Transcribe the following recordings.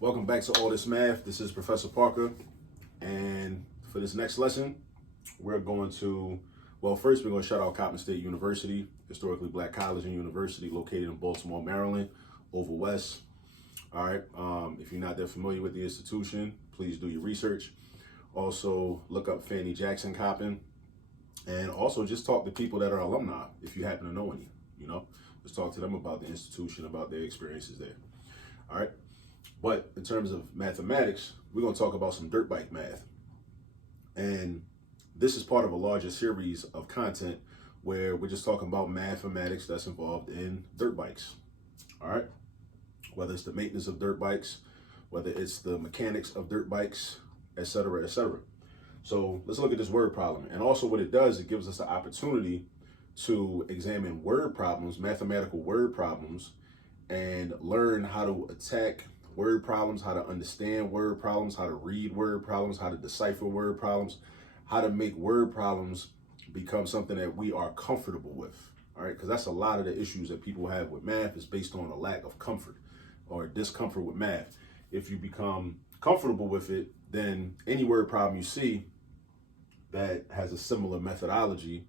Welcome back to All This Math. This is Professor Parker. And for this next lesson, we're going to, first we're going to shout out Coppin State University, historically black college and university located in Baltimore, Maryland, over west. All right. If you're not that familiar with the institution, please do your research. Also, look up Fannie Jackson Coppin. And also just talk to people that are alumni, if you happen to know any, Just talk to them about the institution, about their experiences there. All right. But in terms of mathematics, we're going to talk about some dirt bike math. And this is part of a larger series of content where we're just talking about mathematics that's involved in dirt bikes. All right. Whether it's the maintenance of dirt bikes, whether it's the mechanics of dirt bikes, et cetera, et cetera. So let's look at this word problem. And also what it does, it gives us the opportunity to examine word problems, mathematical word problems, and learn how to attack word problems, how to understand word problems, how to read word problems, how to decipher word problems, how to make word problems become something that we are comfortable with. All right, because that's a lot of the issues that people have with math is based on a lack of comfort or discomfort with math. If you become comfortable with it, then any word problem you see that has a similar methodology,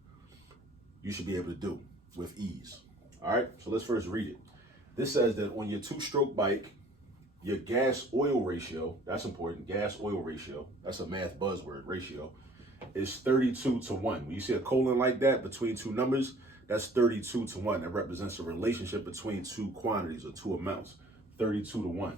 you should be able to do with ease. All right, so let's first read it. This says that on your two-stroke bike, your gas-oil ratio, that's important, gas-oil ratio, that's a math buzzword, ratio, is 32 to 1. When you see a colon like that between two numbers, that's 32 to 1. That represents a relationship between two quantities or two amounts, 32 to 1.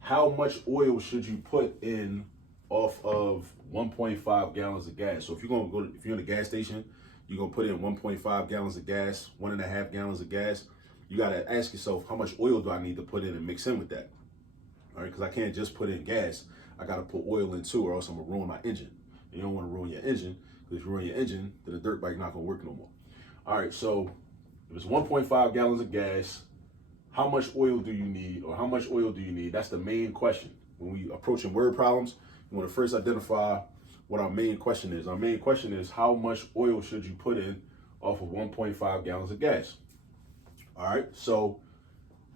How much oil should you put in off of 1.5 gallons of gas? So if you're in a gas station, you're gonna put in 1.5 gallons of gas, 1.5 gallons of gas. You gotta ask yourself, how much oil do I need to put in and mix in with that? All right, because I can't just put in gas. I gotta put oil in too, or else I'm gonna ruin my engine. And you don't wanna ruin your engine, because if you ruin your engine, then the dirt bike's not gonna work no more. All right, so if it's 1.5 gallons of gas, how much oil do you need, or how much oil do you need? That's the main question. When we approaching word problems, we wanna first identify what our main question is. Our main question is, how much oil should you put in off of 1.5 gallons of gas? All right, so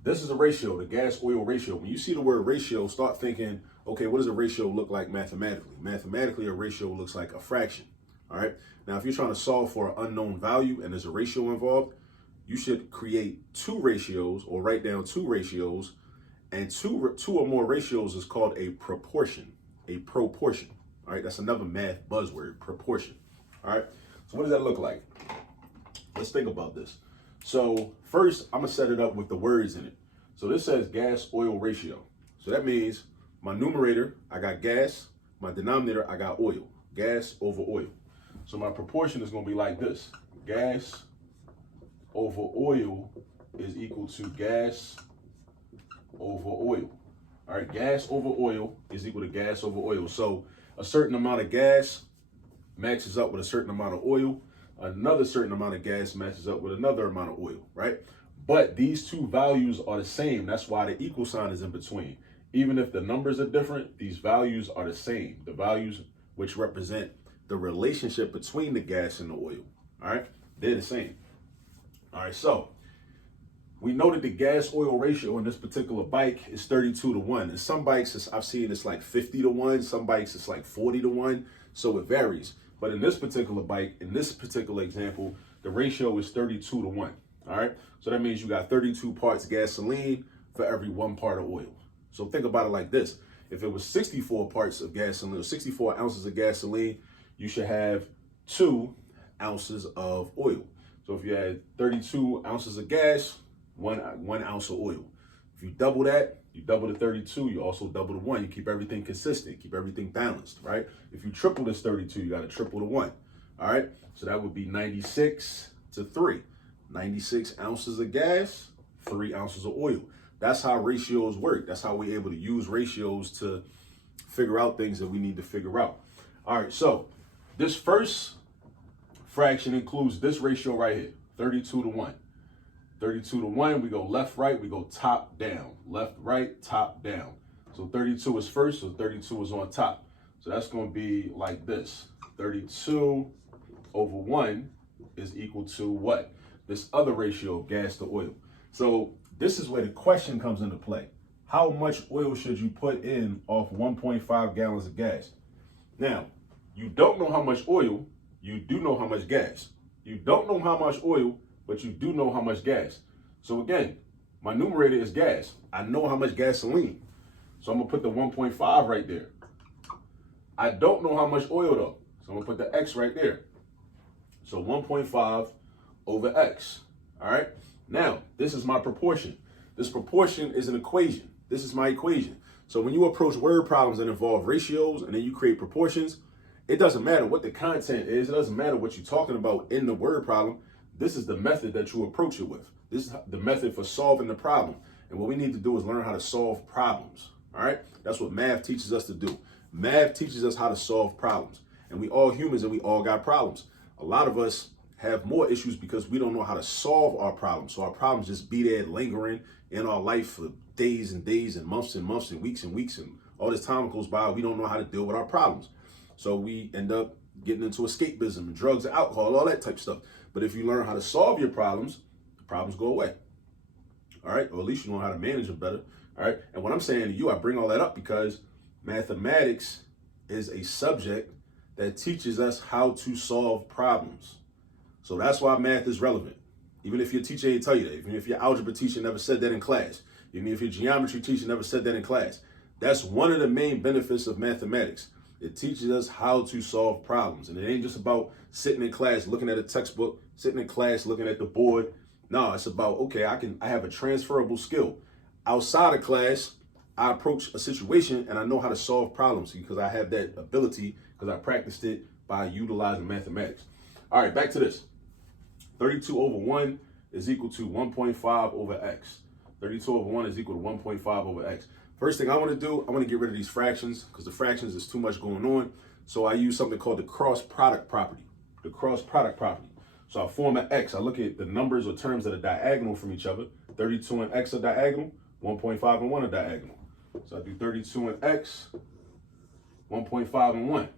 this is a ratio, the gas oil ratio. When you see the word ratio, start thinking, okay, what does a ratio look like mathematically? Mathematically, a ratio looks like a fraction. All right, now if you're trying to solve for an unknown value and there's a ratio involved, you should create two ratios or write down two ratios, and two or more ratios is called a proportion, a proportion. All right, that's another math buzzword, proportion. All right, so what does that look like? Let's think about this. So first, I'm gonna set it up with the words in it. So this says gas oil ratio. So that means my numerator, I got gas. My denominator, I got oil. Gas over oil. So my proportion is gonna be like this. Gas over oil is equal to gas over oil. All right, gas over oil is equal to gas over oil. So a certain amount of gas matches up with a certain amount of oil. Another certain amount of gas matches up with another amount of oil, right? But these two values are the same. That's why the equal sign is in between. Even if the numbers are different, these values are the same. The values which represent the relationship between the gas and the oil, all right? They're the same. All right, so we know that the gas oil ratio in this particular bike is 32 to 1. And some bikes, I've seen it's like 50 to 1. Some bikes, it's like 40 to 1. So it varies. But in this particular bike, in this particular example, the ratio is 32 to 1. All right. So that means you got 32 parts gasoline for every 1 part of oil. So think about it like this. If it was 64 parts of gasoline, or 64 ounces of gasoline, you should have 2 ounces of oil. So if you had 32 ounces of gas, one ounce of oil. If you double that, you double the 32, you also double the 1. You keep everything consistent, keep everything balanced, right? If you triple this 32, you got to triple the 1. All right, so that would be 96 to 3. 96 ounces of gas, 3 ounces of oil. That's how ratios work. That's how we're able to use ratios to figure out things that we need to figure out. All right, so this first fraction includes this ratio right here, 32 to 1. 32 to 1, we go left, right, we go top, down. Left, right, top, down. So 32 is first, so 32 is on top. So that's going to be like this. 32 over 1 is equal to what? This other ratio of gas to oil. So this is where the question comes into play. how much oil should you put in off 1.5 gallons of gas? Now, you don't know how much oil, you do know how much gas. You don't know how much oil, but you do know how much gas. So again, my numerator is gas. I know how much gasoline. So I'm gonna put the 1.5 right there. I don't know how much oil though. So I'm gonna put the X right there. So 1.5 over X. All right. Now, this is my proportion. This proportion is an equation. This is my equation. So when you approach word problems that involve ratios and then you create proportions, it doesn't matter what the content is. It doesn't matter what you're talking about in the word problem. This is the method that you approach it with. This is the method for solving the problem. And what we need to do is learn how to solve problems. All right. That's what math teaches us to do. Math teaches us how to solve problems. And we all humans and we all got problems. A lot of us have more issues because we don't know how to solve our problems. So our problems just be there lingering in our life for days and days and months and weeks and weeks. And all this time goes by, we don't know how to deal with our problems. So we end up getting into escapism and drugs and alcohol, all that type of stuff. But if you learn how to solve your problems, the problems go away. All right. Or at least you know how to manage them better. All right. And what I'm saying to you, I bring all that up because mathematics is a subject that teaches us how to solve problems. So that's why math is relevant. Even if your teacher ain't tell you that, even if your algebra teacher never said that in class, even if your geometry teacher never said that in class, that's one of the main benefits of mathematics. It teaches us how to solve problems. And it ain't just about sitting in class, looking at a textbook, sitting in class, looking at the board. No, it's about, okay, I have a transferable skill. Outside of class, I approach a situation and I know how to solve problems because I have that ability because I practiced it by utilizing mathematics. All right, back to this. 32 over 1 is equal to 1.5 over x. 32 over 1 is equal to 1.5 over x. First thing I want to do, I want to get rid of these fractions because the fractions is too much going on. So I use something called the cross product property. The cross product property. So I form an x. I look at the numbers or terms that are diagonal from each other. 32 and x are diagonal. 1.5 and 1 are diagonal. So I do 32 and x, 1.5 and 1.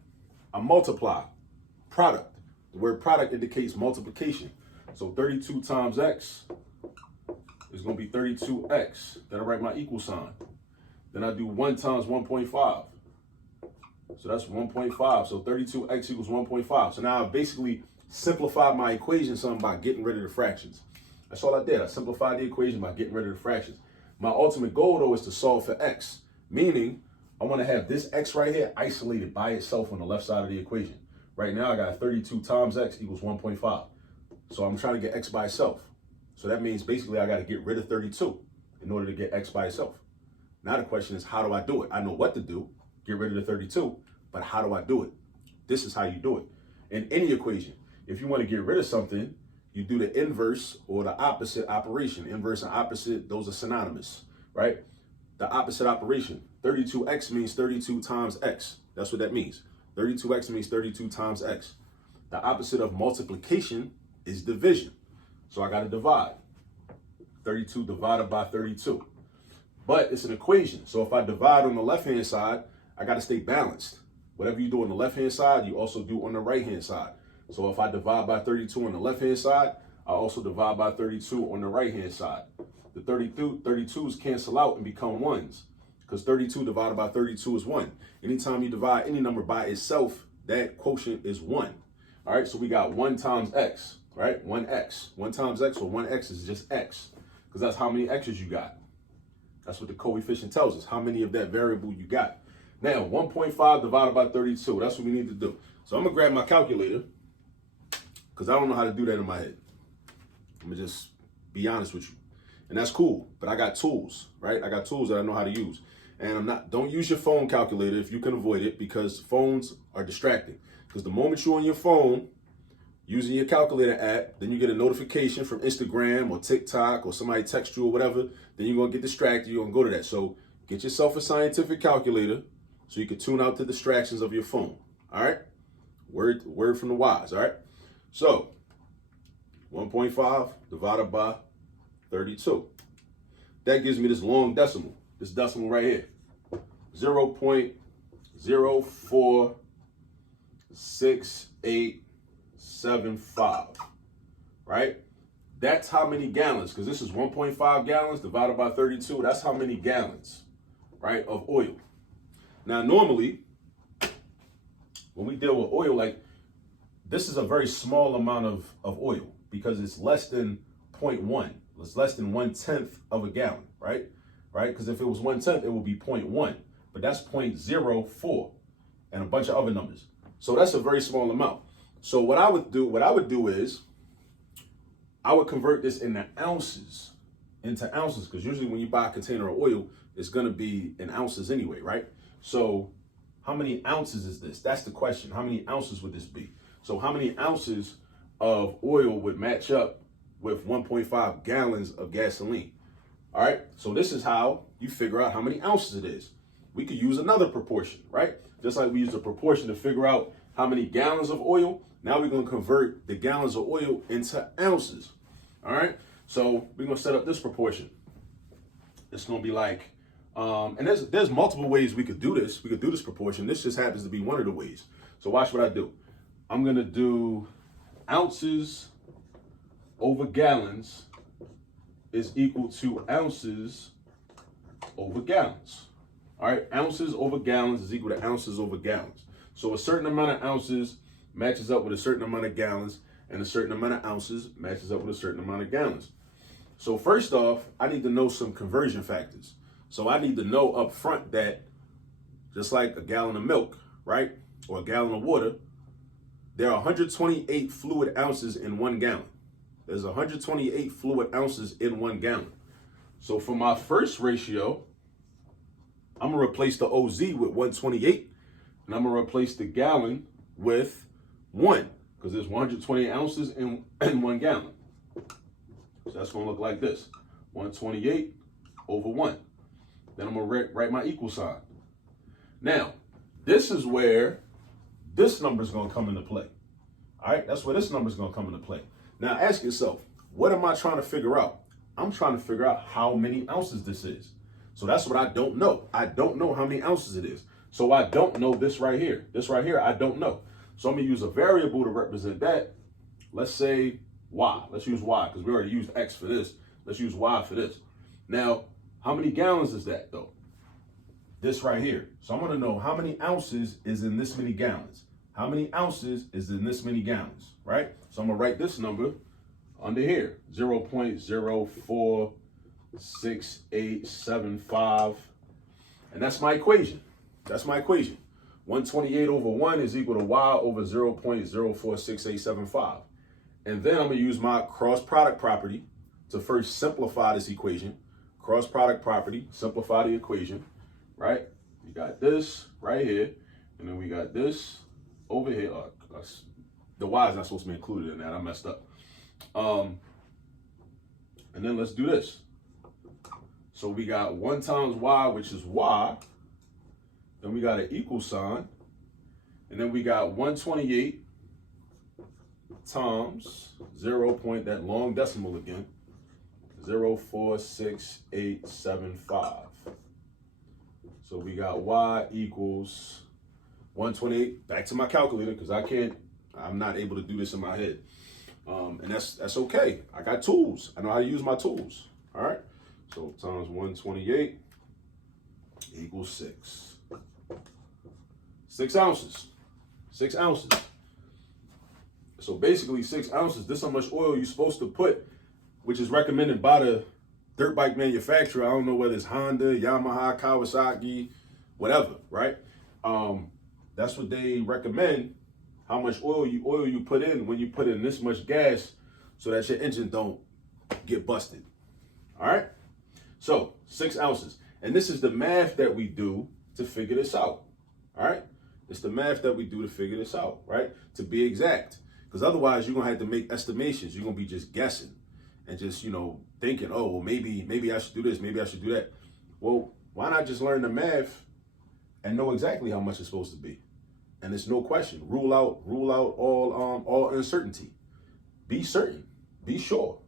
I multiply. Product. The word product indicates multiplication. So 32 times x is going to be 32x. Then I write my equal sign. Then I do 1 times 1.5. So that's 1.5. So 32x equals 1.5. So now I basically simplified my equation some by getting rid of the fractions. That's all I did. I simplified the equation by getting rid of the fractions. My ultimate goal, though, is to solve for x. Meaning, I want to have this x right here isolated by itself on the left side of the equation. Right now, I got 32 times x equals 1.5. So I'm trying to get x by itself. So that means basically I got to get rid of 32 in order to get x by itself. Now the question is, how do I do it? I know what to do, get rid of the 32, but how do I do it? This is how you do it. In any equation, if you want to get rid of something, you do the inverse or the opposite operation. Inverse and opposite, those are synonymous, right? The opposite operation. 32x means 32 times x. That's what that means. 32x means 32 times x. The opposite of multiplication is division. So I got to divide. 32 divided by 32. But it's an equation. So if I divide on the left-hand side, I got to stay balanced. Whatever you do on the left-hand side, you also do on the right-hand side. So if I divide by 32 on the left-hand side, I also divide by 32 on the right-hand side. The 32s cancel out and become ones because 32 divided by 32 is 1. Anytime you divide any number by itself, that quotient is 1. All right, so we got 1 times x, right? 1x. 1 times x or 1x is just x because that's how many x's you got. That's what the coefficient tells us, how many of that variable you got. Now, 1.5 divided by 32, that's what we need to do. So I'm going to grab my calculator because I don't know how to do that in my head. I'm going to just be honest with you. And that's cool, but I got tools, right? I got tools that I know how to use. And don't use your phone calculator if you can avoid it because phones are distracting. Because the moment you're on your phone using your calculator app, then you get a notification from Instagram or TikTok or somebody text you or whatever, then you're going to get distracted. You're going to go to that. So get yourself a scientific calculator so you can tune out the distractions of your phone. All right? Word from the wise. All right? So 1.5 divided by 32. That gives me this long decimal. This decimal right here. 0.046875. Right? That's how many gallons, because this is 1.5 gallons divided by 32. That's how many gallons, right, of oil. Now, normally, when we deal with oil, like, this is a very small amount of oil because it's less than 0.1. It's less than 1/10 of a gallon, right? Right? Because if it was 1/10, it would be 0.1. But that's 0.04 and a bunch of other numbers. So that's a very small amount. So what I would do is I would convert this into ounces, because usually when you buy a container of oil, it's going to be in ounces anyway, right? So how many ounces is this? That's the question. How many ounces would this be? So how many ounces of oil would match up with 1.5 gallons of gasoline? All right, so this is how you figure out how many ounces it is. We could use another proportion, right? Just like we used a proportion to figure out how many gallons of oil. Now we're going to convert the gallons of oil into ounces. All right, so we're going to set up this proportion. It's going to be like, and there's multiple ways we could do this. We could do this proportion. This just happens to be one of the ways. So watch what I do. I'm going to do ounces over gallons is equal to ounces over gallons. All right, ounces over gallons is equal to ounces over gallons. So a certain amount of ounces matches up with a certain amount of gallons, and a certain amount of ounces matches up with a certain amount of gallons. So first off, I need to know some conversion factors. So I need to know up front that just like a gallon of milk, right, or a gallon of water, there are 128 fluid ounces in 1 gallon. There's 128 fluid ounces in 1 gallon. So for my first ratio, I'm going to replace the OZ with 128, and I'm going to replace the gallon with 1, because there's 128 ounces in 1 gallon. So that's going to look like this, 128 over 1. Then I'm going to write my equal sign. Now, this is where this number is going to come into play. All right, that's where this number is going to come into play. Now, ask yourself, what am I trying to figure out? I'm trying to figure out how many ounces this is. So that's what I don't know. I don't know how many ounces it is. So I don't know this right here. This right here, I don't know. So I'm going to use a variable to represent that. Let's say Y. Let's use Y because we already used X for this. Let's use Y for this. Now, how many gallons is that, though? This right here. So I'm going to know how many ounces is in this many gallons. How many ounces is in this many gallons, right? So I'm going to write this number under here, 0.046875. And that's my equation. That's my equation. 128 over 1 is equal to Y over 0.046875. And then I'm going to use my cross product property to first simplify this equation. Cross product property, simplify the equation, right? You got this right here, and then we got this over here. The Y is not supposed to be included in that. I messed up. And then let's do this. So we got 1 times Y, which is Y. Then we got an equal sign. And then we got 128 times 0. That long decimal again. 0.46875. So we got Y equals 128. Back to my calculator because I'm not able to do this in my head. And that's okay. I got tools. I know how to use my tools. All right. So times 128 equals 6. 6 ounces. 6 ounces. So basically 6 ounces. This is how much oil you're supposed to put, which is recommended by the dirt bike manufacturer. I don't know whether it's Honda, Yamaha, Kawasaki, whatever, right? That's what they recommend. How much oil you put in when you put in this much gas so that your engine don't get busted. All right? So 6 ounces. And this is the math that we do to figure this out. All right? It's the math that we do to figure this out, right? To be exact. Because otherwise you're going to have to make estimations. You're going to be just guessing and just, thinking, oh, well, maybe I should do this. Maybe I should do that. Well, why not just learn the math and know exactly how much it's supposed to be? And it's no question. Rule out all uncertainty. Be certain. Be sure.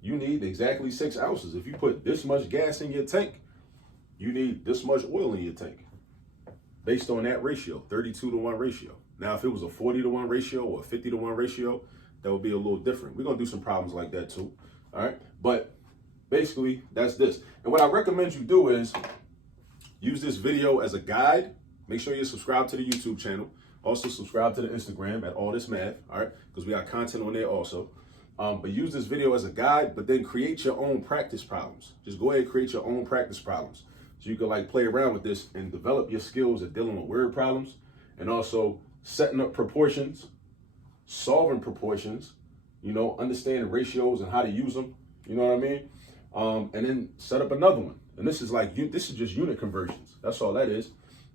You need exactly 6 ounces. If you put this much gas in your tank, you need this much oil in your tank. Based on that ratio, 32-to-1 ratio. Now, if it was a 40-to-1 ratio or a 50-to-1 ratio, that would be a little different. We're gonna do some problems like that too. All right, but basically that's this. And what I recommend you do is use this video as a guide. Make sure you subscribe to the YouTube channel. Also subscribe to the Instagram at All This Math, all right? Because we got content on there also. But use this video as a guide, but then create your own practice problems. Just go ahead and create your own practice problems. So you can like play around with this and develop your skills at dealing with word problems and also setting up proportions, solving proportions, you know, understanding ratios and how to use them. You know what I mean? And then set up another one. And this is like, this is just unit conversions. That's all that is.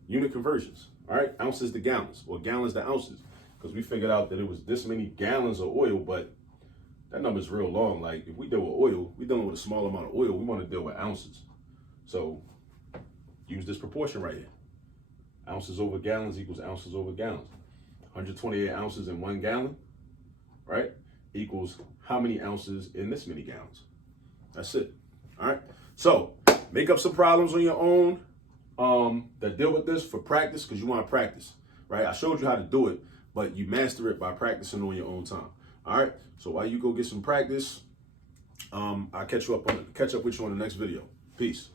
Unit conversions. All right, ounces to gallons or gallons to ounces, because we figured out that it was this many gallons of oil, but that number is real long. Like if we deal with oil, we're dealing with a small amount of oil. We want to deal with ounces. So use this proportion right here. Ounces over gallons equals ounces over gallons. 128 ounces in 1 gallon, right, equals how many ounces in this many gallons. That's it. All right. So make up some problems on your own. That deal with this for practice, because you want to practice, right? I showed you how to do it, but you master it by practicing on your own time. All right. So while you go get some practice, I'll catch up with you on the next video. Peace.